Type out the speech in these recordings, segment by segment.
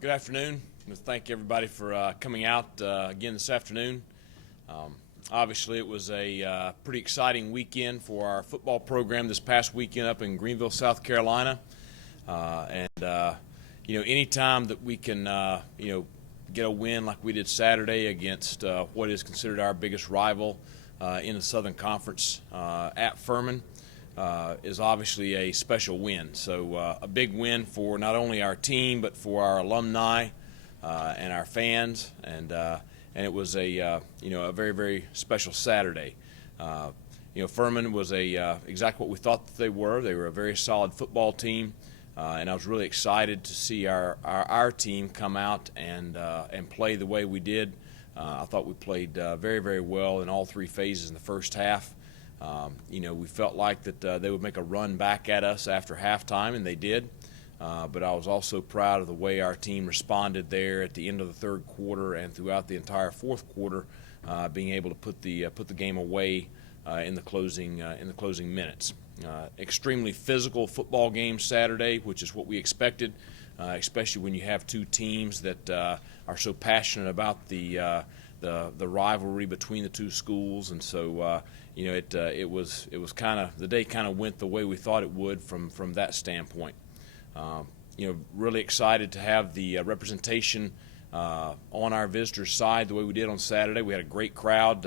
Good afternoon. I thank everybody for coming out again this afternoon. Obviously, it was a pretty exciting weekend for our football program this past weekend up in Greenville, South Carolina. Anytime that we can, get a win like we did Saturday against what is considered our biggest rival in the Southern Conference at Furman, is obviously a special win. So a big win for not only our team but for our alumni and our fans, and it was a very, very special Saturday. Furman was exactly what we thought that they were. They were a very solid football team, and I was really excited to see our team come out and play the way we did. I thought we played very, very well in all three phases in the first half. We felt like that they would make a run back at us after halftime, and they did. But I was also proud of the way our team responded there at the end of the third quarter and throughout the entire fourth quarter, being able to put the game away in the closing minutes. Extremely physical football game Saturday, which is what we expected, especially when you have two teams that are so passionate about the rivalry between the two schools, and so it was kind of, the day kind of went the way we thought it would from that standpoint. Really excited to have the representation on our visitors' side the way we did on Saturday. We had a great crowd,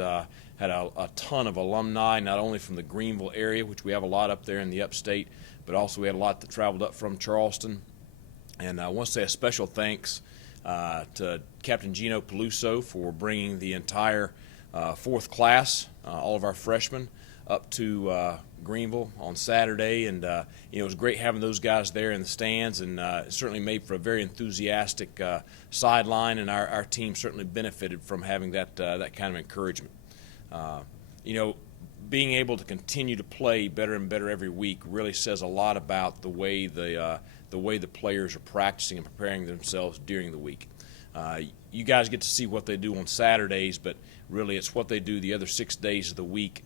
had a ton of alumni, not only from the Greenville area, which we have a lot up there in the upstate, but also we had a lot that traveled up from Charleston. And I want to say a special thanks to Captain Gino Peluso for bringing the entire fourth class, all of our freshmen, up to Greenville on Saturday, and it was great having those guys there in the stands, and it certainly made for a very enthusiastic sideline, and our team certainly benefited from having that kind of encouragement. Being able to continue to play better and better every week really says a lot about the way the players are practicing and preparing themselves during the week. You guys get to see what they do on Saturdays, but really it's what they do the other 6 days of the week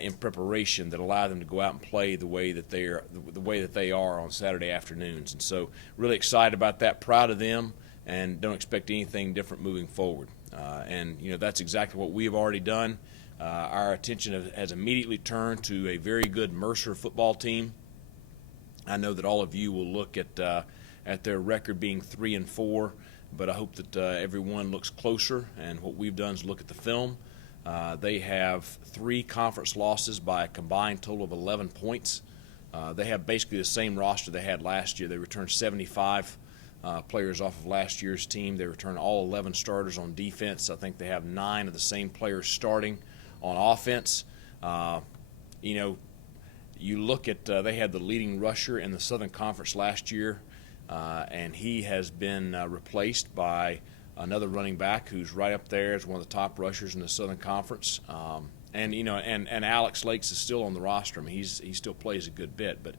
in preparation that allow them to go out and play the way that they are on Saturday afternoons. And so really excited about that, proud of them, and don't expect anything different moving forward. That's exactly what we have already done. Our attention has immediately turned to a very good Mercer football team. I know that all of you will look at their record being 3-4, but I hope that everyone looks closer, and what we've done is look at the film. They have 3 conference losses by a combined total of 11 points. They have basically the same roster they had last year. They returned 75 players off of last year's team. They returned all 11 starters on defense. I think they have 9 of the same players starting on offense. You look at they had the leading rusher in the Southern Conference last year, and he has been replaced by another running back who's right up there as one of the top rushers in the Southern Conference. And Alex Lakes is still on the roster. I mean, he still plays a good bit, but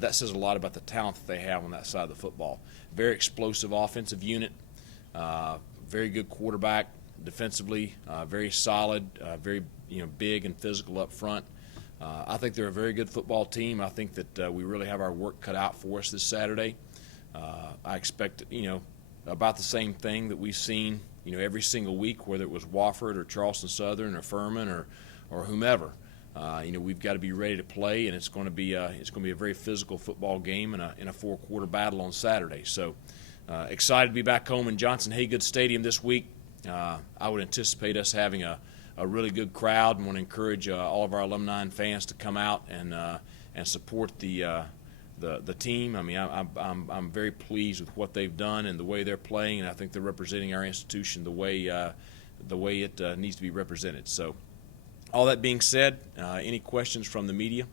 that says a lot about the talent that they have on that side of the football. Very explosive offensive unit, very good quarterback defensively, very solid, very big and physical up front. I think they're a very good football team. I think that we really have our work cut out for us this Saturday. I expect about the same thing that we've seen every single week, whether it was Wofford or Charleston Southern or Furman or whomever. We've got to be ready to play, and it's going to be a very physical football game in a 4-quarter battle on Saturday. So excited to be back home in Johnson Haygood Stadium this week. I would anticipate us having a really good crowd, and want to encourage all of our alumni and fans to come out and support the team. I mean, I'm very pleased with what they've done and the way they're playing, and I think they're representing our institution the way it needs to be represented. So, all that being said, any questions from the media?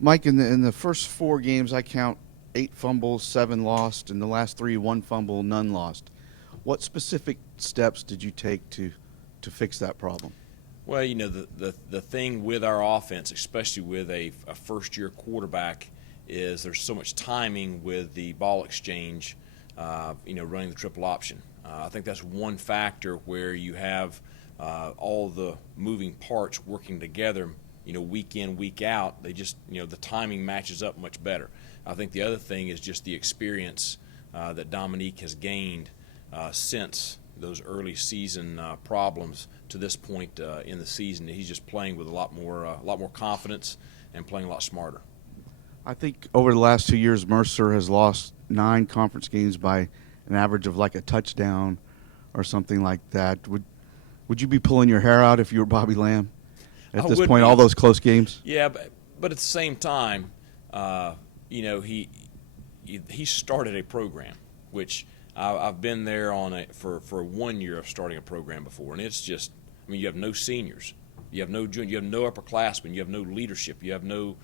Mike, in the first 4 games, I count 8 fumbles, 7 lost. In the last 3, 1 fumble, none lost. What specific steps did you take to fix that problem? Well, the thing with our offense, especially with a first-year quarterback, is there's so much timing with the ball exchange, running the triple option. I think that's one factor where you have all the moving parts working together, week in, week out. They just, the timing matches up much better. I think the other thing is just the experience that Dominique has gained since those early season problems to this point in the season. He's just playing with a lot more confidence and playing a lot smarter. I think over the last 2 years, Mercer has lost 9 conference games by an average of like a touchdown or something like that. Would you be pulling your hair out if you were Bobby Lamb at this point? All those close games. Yeah, but at the same time, he started a program, which I've been there for 1 year of starting a program before, and it's just, you have no seniors, you have no junior, you have no upperclassmen, you have no leadership, you have no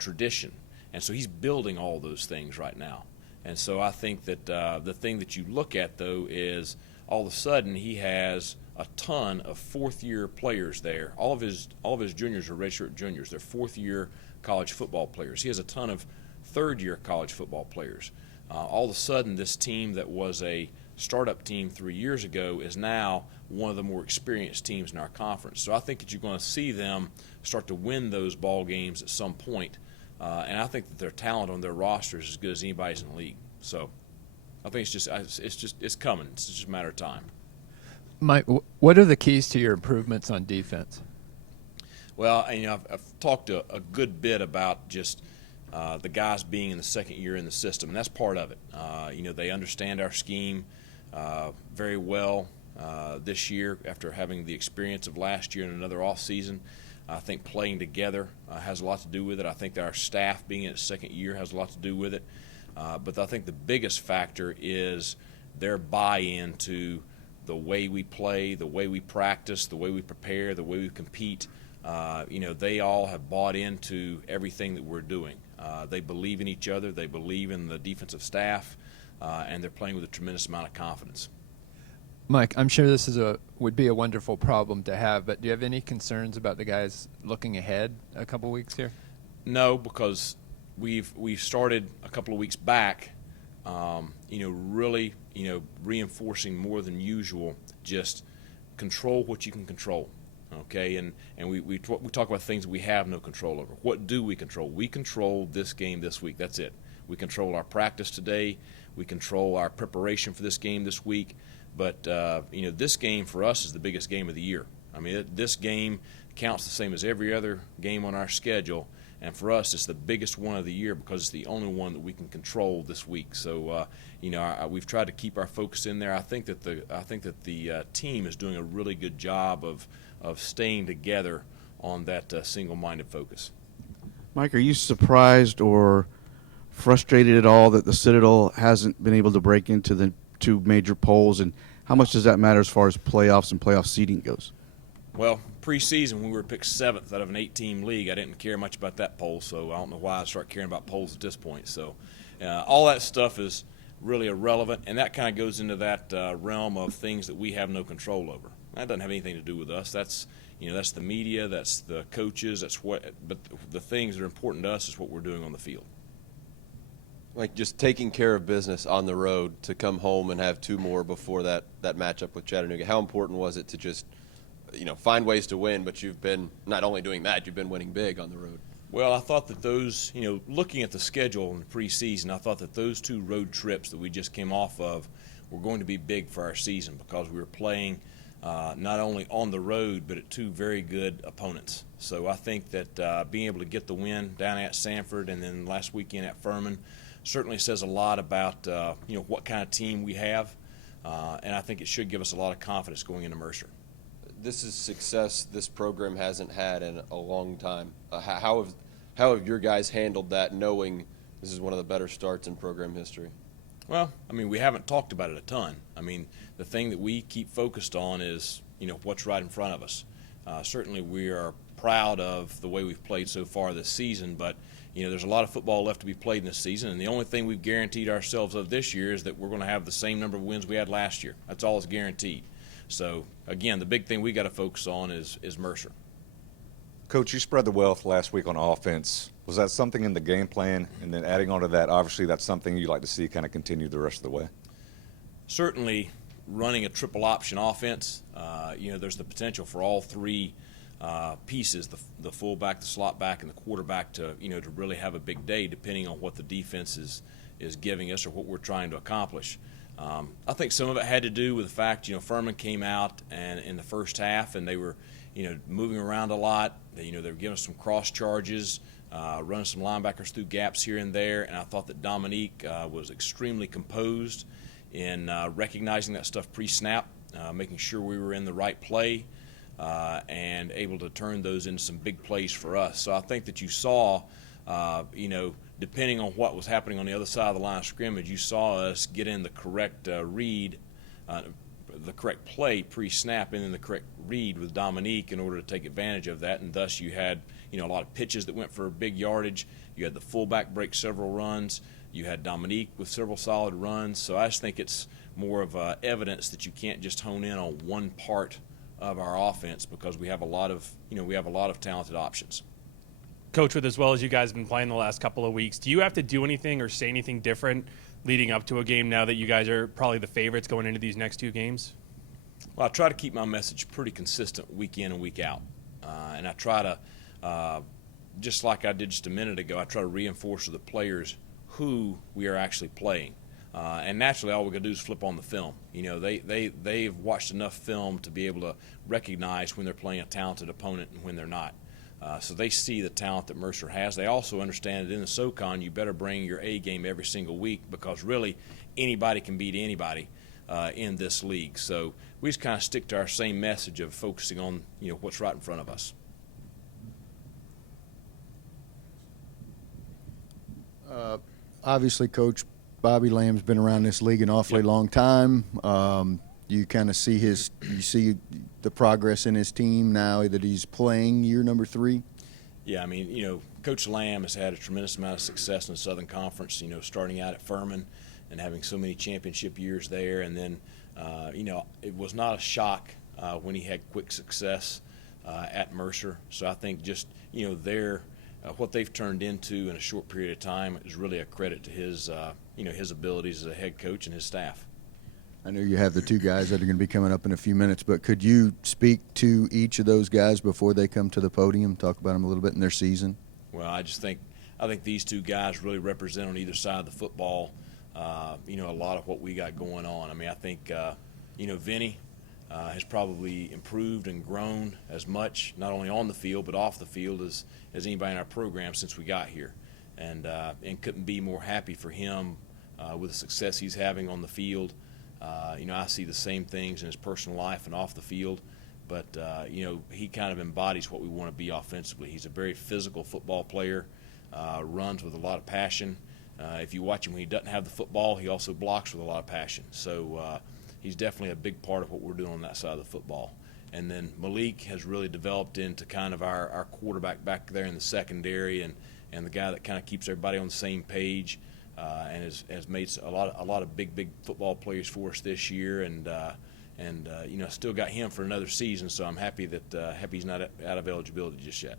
tradition, and so he's building all those things right now. And so I think that the thing that you look at, though, is all of a sudden he has a ton of fourth-year players there. All of his juniors are redshirt juniors. They're fourth-year college football players. He has a ton of third-year college football players. All of a sudden, this team that was a startup team 3 years ago is now one of the more experienced teams in our conference. So I think that you're going to see them start to win those ball games at some point. And I think that their talent on their roster is as good as anybody's in the league. So I think it's coming. It's just a matter of time. Mike, what are the keys to your improvements on defense? Well, I've talked a good bit about just the guys being in the second year in the system, and that's part of it. They understand our scheme very well this year after having the experience of last year and another off season. I think playing together has a lot to do with it. I think that our staff being in its second year has a lot to do with it. But I think the biggest factor is their buy-in to the way we play, the way we practice, the way we prepare, the way we compete. They all have bought into everything that we're doing. They believe in each other. They believe in the defensive staff, and they're playing with a tremendous amount of confidence. Mike, I'm sure this would be a wonderful problem to have, but do you have any concerns about the guys looking ahead a couple weeks here? No, because we've started a couple of weeks back, really, reinforcing more than usual, just control what you can control, okay? And we talk about things that we have no control over. What do we control? We control this game this week. That's it. We control our practice today. We control our preparation for this game this week. But, this game for us is the biggest game of the year. This game counts the same as every other game on our schedule. And for us, it's the biggest one of the year because it's the only one that we can control this week. So, we've tried to keep our focus in there. I think that the team is doing a really good job of staying together on that single-minded focus. Mike, are you surprised or frustrated at all that the Citadel hasn't been able to break into the 2 major polls, and how much does that matter as far as playoffs and playoff seeding goes? Well, preseason we were picked 7th out of an 8-team league. I didn't care much about that poll, so I don't know why I start caring about polls at this point. So all that stuff is really irrelevant, and that kind of goes into that realm of things that we have no control over. That doesn't have anything to do with us. That's the media, that's the coaches, but the things that are important to us is what we're doing on the field. Like just taking care of business on the road to come home and have 2 more before that matchup with Chattanooga. How important was it to just, find ways to win, but you've been not only doing that, you've been winning big on the road? Well, I thought that those, looking at the schedule in the preseason, I thought that those 2 road trips that we just came off of were going to be big for our season because we were playing not only on the road but at 2 very good opponents. So I think that being able to get the win down at Sanford and then last weekend at Furman certainly says a lot about what kind of team we have, and I think it should give us a lot of confidence going into Mercer. This is success this program hasn't had in a long time. How have your guys handled that, knowing this is one of the better starts in program history? Well, we haven't talked about it a ton. The thing that we keep focused on is what's right in front of us. Certainly we are proud of the way we've played so far this season, but there's a lot of football left to be played in this season, and the only thing we've guaranteed ourselves of this year is that we're going to have the same number of wins we had last year. That's all it's guaranteed. So, again, the big thing we got to focus on is Mercer. Coach, you spread the wealth last week on offense. Was that something in the game plan? And then adding on to that, obviously that's something you'd like to see kind of continue the rest of the way. Certainly running a triple option offense, there's the potential for all 3 pieces, the fullback, the slot back, and the quarterback to really have a big day, depending on what the defense is giving us or what we're trying to accomplish. I think some of it had to do with the fact, Furman came out and in the first half and they were, moving around a lot. They were giving us some cross charges, running some linebackers through gaps here and there, and I thought that Dominique was extremely composed in recognizing that stuff pre-snap, making sure we were in the right play, and able to turn those into some big plays for us. So I think that you saw, depending on what was happening on the other side of the line of scrimmage, you saw us get in the correct read, the correct play pre-snap, and then the correct read with Dominique in order to take advantage of that. And thus you had, a lot of pitches that went for big yardage. You had the fullback break several runs. You had Dominique with several solid runs. So I just think it's more of evidence that you can't just hone in on one part of our offense, because we have a lot of talented options. Coach, with as well as you guys have been playing the last couple of weeks, do you have to do anything or say anything different leading up to a game now that you guys are probably the favorites going into these next two games? Well, I try to keep my message pretty consistent week in and week out. And I try to, just like I did just a minute ago, I try to reinforce to the players who we are actually playing. And naturally, all we got to do is flip on the film. They've watched enough film to be able to recognize when they're playing a talented opponent and when they're not. So they see the talent that Mercer has. They also understand that in the SoCon, you better bring your A game every single week, because really anybody can beat anybody in this league. So we just kind of stick to our same message of focusing on what's right in front of us. Obviously, Coach, Bobby Lamb's been around this league an awfully long time. You kind of see the progress in his team now that he's playing year number 3. Yeah, I mean, Coach Lamb has had a tremendous amount of success in the Southern Conference, starting out at Furman and having so many championship years there. And then, it was not a shock when he had quick success at Mercer. So I think just, what they've turned into in a short period of time is really a credit to his abilities as a head coach and his staff. I know you have the two guys that are going to be coming up in a few minutes, but could you speak to each of those guys before they come to the podium, talk about them a little bit in their season? Well, I think these two guys really represent on either side of the football, a lot of what we got going on. I mean, I think, Vinnie has probably improved and grown as much, not only on the field but off the field, as anybody in our program since we got here. And couldn't be more happy for him with the success he's having on the field. I see the same things in his personal life and off the field, but he kind of embodies what we want to be offensively. He's a very physical football player, runs with a lot of passion. If you watch him when he doesn't have the football, he also blocks with a lot of passion. So he's definitely a big part of what we're doing on that side of the football. And then Malik has really developed into kind of our quarterback back there in the secondary, and the guy that kind of keeps everybody on the same page. And has made a lot of big football players for us this year, and still got him for another season. So I'm happy he's not out of eligibility just yet.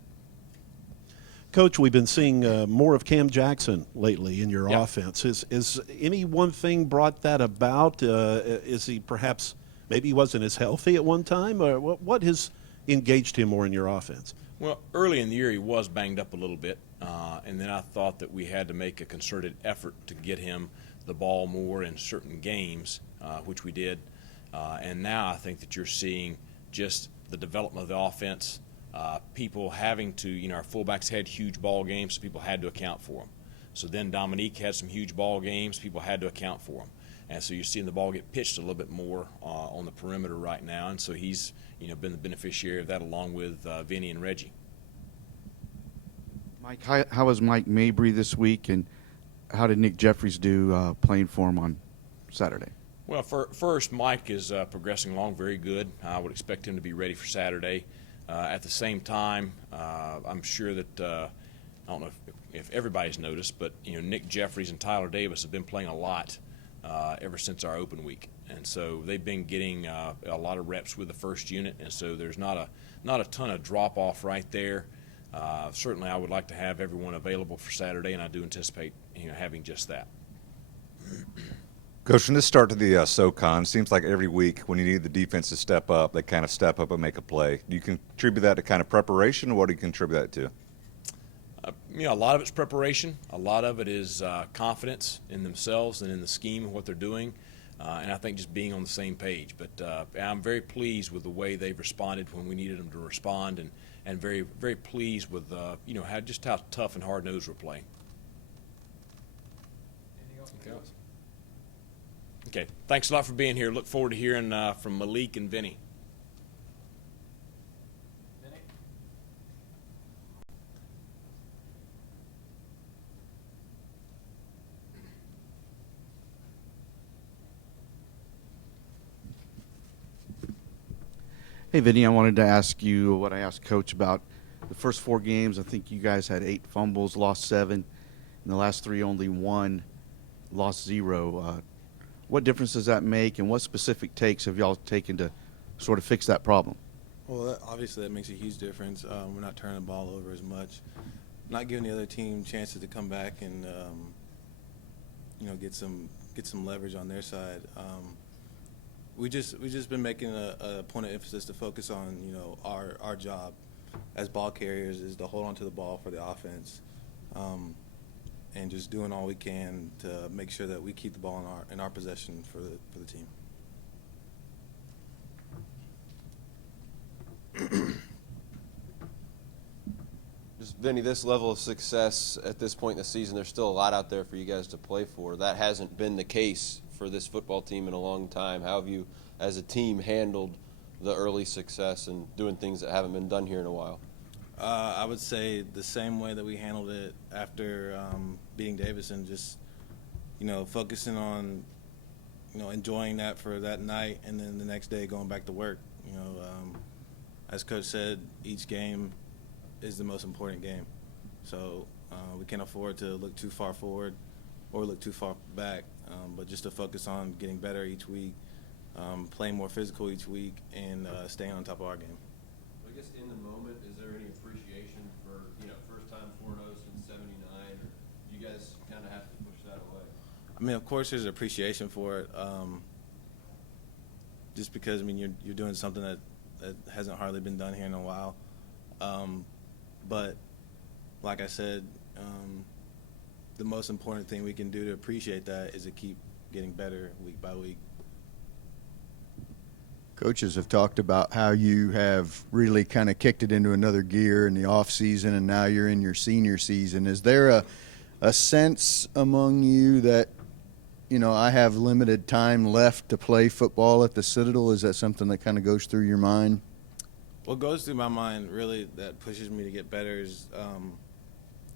Coach, we've been seeing more of Cam Jackson lately in your Yeah. offense. Is any one thing brought that about? Is he perhaps maybe he wasn't as healthy at one time, or what has engaged him more in your offense? Well, early in the year he was banged up a little bit, and then I thought that we had to make a concerted effort to get him the ball more in certain games, which we did. And now I think that you're seeing just the development of the offense, people having to, our fullbacks had huge ball games, so people had to account for them. So then Dominique had some huge ball games, people had to account for them. And so you're seeing the ball get pitched a little bit more on the perimeter right now, and so he's been the beneficiary of that, along with Vinnie and Reggie. Mike, how was Mike Mabry this week, and how did Nick Jeffries do playing for him on Saturday? Well, first, Mike is progressing along very good. I would expect him to be ready for Saturday. At the same time, I'm sure that I don't know if everybody's noticed, but Nick Jeffries and Tyler Davis have been playing a lot ever since our open week, and so they've been getting a lot of reps with the first unit, and so there's not a ton of drop off right there. Certainly, I would like to have everyone available for Saturday, and I do anticipate having just that. Coach, from this start to the SoCon, seems like every week when you need the defense to step up, they kind of step up and make a play. Do you contribute that to kind of preparation, or what do you contribute that to? A lot of it's preparation. A lot of it is confidence in themselves and in the scheme of what they're doing. And I think just being on the same page. But I'm very pleased with the way they've responded when we needed them to respond, and very, very pleased with how tough and hard-nosed we're playing. Anything else? Okay. Thanks a lot for being here. Look forward to hearing from Malik and Vinnie. Hey, Vinny, I wanted to ask you what I asked Coach about the first 4 games. I think you guys had 8 fumbles, lost 7. In the last 3, only 1, lost 0. What difference does that make, and what specific takes have y'all taken to sort of fix that problem? Well, obviously that makes a huge difference. We're not turning the ball over as much, not giving the other team chances to come back and get some leverage on their side. We just been making a point of emphasis to focus on our job as ball carriers is to hold on to the ball for the offense, and just doing all we can to make sure that we keep the ball in our possession for the team. Just Vinny, this level of success at this point in the season, there's still a lot out there for you guys to play for. That hasn't been the case for this football team in a long time. How have you, as a team, handled the early success and doing things that haven't been done here in a while? I would say the same way that we handled it after beating Davidson, just focusing on enjoying that for that night, and then the next day going back to work. As Coach said, each game is the most important game, so we can't afford to look too far forward or look too far back, but just to focus on getting better each week, playing more physical each week, and staying on top of our game. I guess in the moment, is there any appreciation for first time 4-0 since '79, or you guys kind of have to push that away? I mean, of course, there's appreciation for it, just because you're doing something that hasn't hardly been done here in a while, but like I said, the most important thing we can do to appreciate that is to keep getting better week by week. Coaches have talked about how you have really kind of kicked it into another gear in the off season, and now you're in your senior season. Is there a sense among you that, I have limited time left to play football at the Citadel? Is that something that kind of goes through your mind? What goes through my mind really that pushes me to get better is,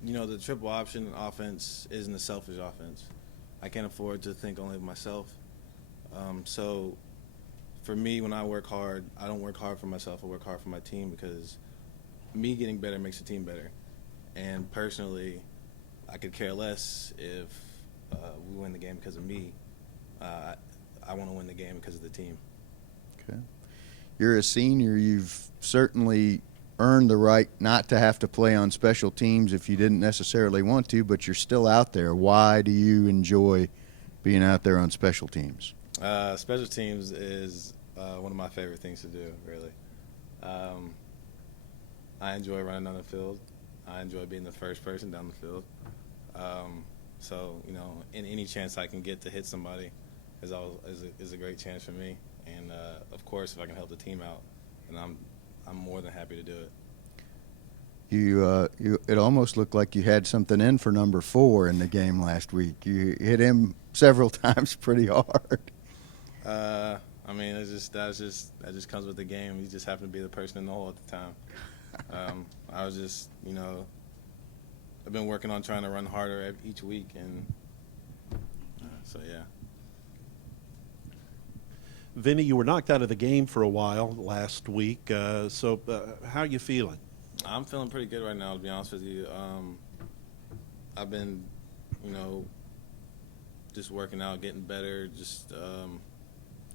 the triple option offense isn't a selfish offense. I can't afford to think only of myself. So for me, when I work hard, I don't work hard for myself. I work hard for my team, because me getting better makes the team better. And personally, I could care less if we win the game because of me. I want to win the game because of the team. Okay. You're a senior. You've certainly earned the right not to have to play on special teams if you didn't necessarily want to, but you're still out there. Why do you enjoy being out there on special teams? Special teams is one of my favorite things to do, really. I enjoy running on the field. I enjoy being the first person down the field. So, in any chance I can get to hit somebody is a great chance for me. And, of course, if I can help the team out, then I'm more than happy to do it. It almost looked like you had something in for number 4 in the game last week. You hit him several times pretty hard. That just comes with the game. You just happen to be the person in the hole at the time. I was just, I've been working on trying to run harder each week, and so yeah. Vinny, you were knocked out of the game for a while last week. So how are you feeling? I'm feeling pretty good right now, to be honest with you. I've been, just working out, getting better, just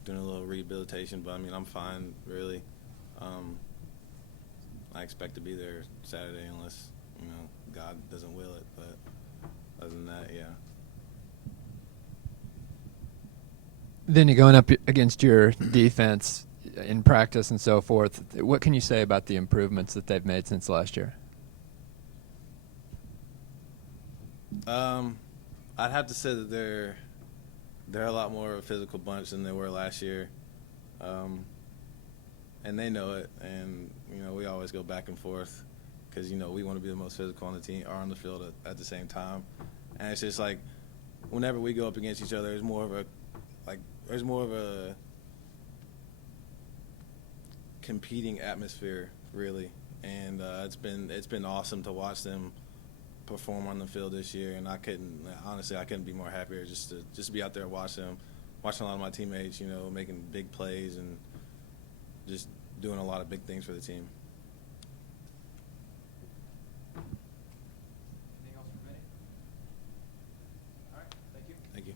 doing a little rehabilitation. But, I'm fine, really. I expect to be there Saturday unless, God doesn't will it. But other than that, yeah. Then you're going up against your defense in practice and so forth. What can you say about the improvements that they've made since last year? I'd have to say that they're a lot more of a physical bunch than they were last year, and they know it. And we always go back and forth because we want to be the most physical on the team or on the field at the same time. And it's just like whenever we go up against each other, there's more of a competing atmosphere, really. And it's been awesome to watch them perform on the field this year, and I couldn't be more happier just to be out there watching a lot of my teammates, making big plays and just doing a lot of big things for the team. Anything else for Vinnie? All right, thank you. Thank you.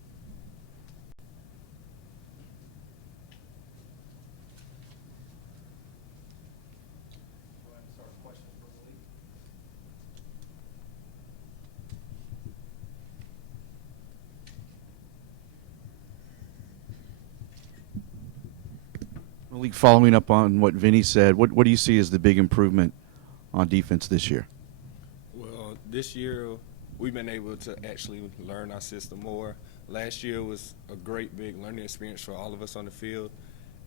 Malik, following up on what Vinny said, what do you see as the big improvement on defense this year? Well, this year we've been able to actually learn our system more. Last year was a great big learning experience for all of us on the field,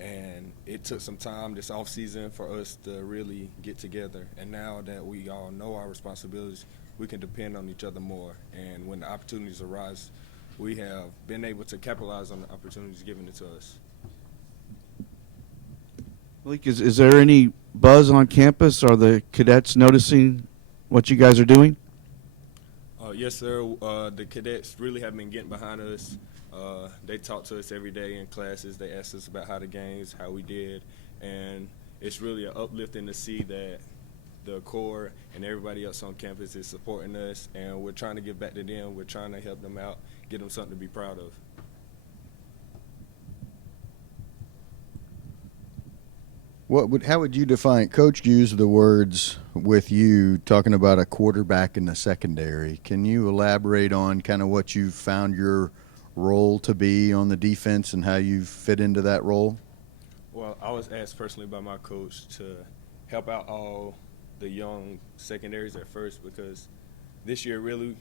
and it took some time this offseason for us to really get together. And now that we all know our responsibilities, we can depend on each other more. And when the opportunities arise, we have been able to capitalize on the opportunities given to us. Malik, is there any buzz on campus? Are the cadets noticing what you guys are doing? Yes, sir. The cadets really have been getting behind us. They talk to us every day in classes. They ask us about how the games, how we did, and it's really an uplifting to see that the core and everybody else on campus is supporting us, and we're trying to give back to them. We're trying to help them out, get them something to be proud of. How would you define? Coach used the words with you talking about a quarterback in the secondary. Can you elaborate on kind of what you found your role to be on the defense and how you fit into that role? Well, I was asked personally by my coach to help out all the young secondaries at first, because this year really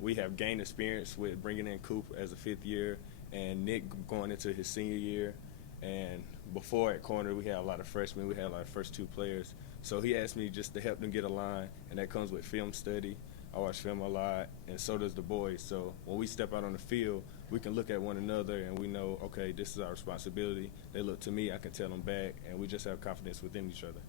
we have gained experience with bringing in Coop as a fifth year and Nick going into his senior year. And before at corner, we had a lot of freshmen. We had our first two players. So he asked me just to help them get a line, and that comes with film study. I watch film a lot, and so does the boys. So when we step out on the field, we can look at one another, and we know, okay, this is our responsibility. They look to me, I can tell them back, and we just have confidence within each other.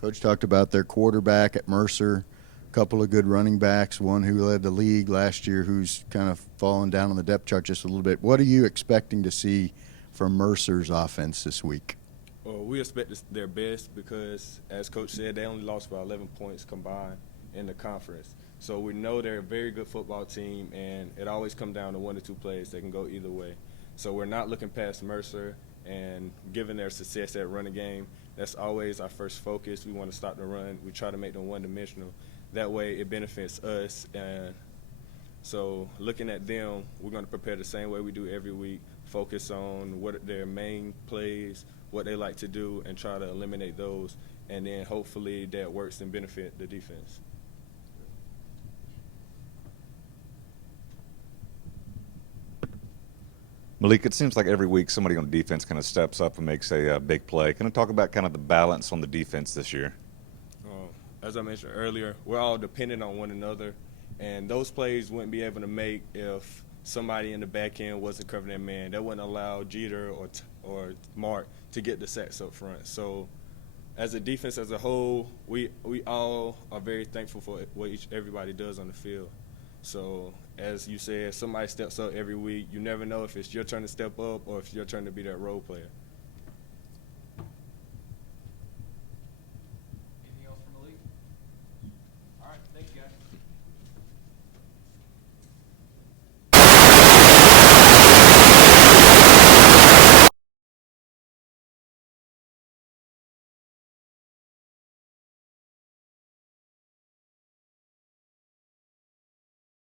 Coach talked about their quarterback at Mercer, a couple of good running backs, one who led the league last year who's kind of fallen down on the depth chart just a little bit. What are you expecting to see from Mercer's offense this week? Well, we expect their best because, as Coach said, they only lost by 11 points combined in the conference. So we know they're a very good football team, and it always comes down to one or two plays. They can go either way. So we're not looking past Mercer, and given their success at running game, that's always our first focus. We want to stop the run. We try to make them one-dimensional. That way it benefits us. And so looking at them, we're going to prepare the same way we do every week, focus on what are their main plays, what they like to do, and try to eliminate those. And then hopefully that works and benefit the defense. Malik, it seems like every week somebody on defense kind of steps up and makes a big play. Can I talk about kind of the balance on the defense this year? As I mentioned earlier, we're all dependent on one another, and those plays wouldn't be able to make if somebody in the back end wasn't covering their man. That wouldn't allow Jeter or Mark to get the sacks up front. So as a defense as a whole, we all are very thankful for what everybody does on the field. So as you said, somebody steps up every week. You never know if it's your turn to step up or if it's your turn to be that role player.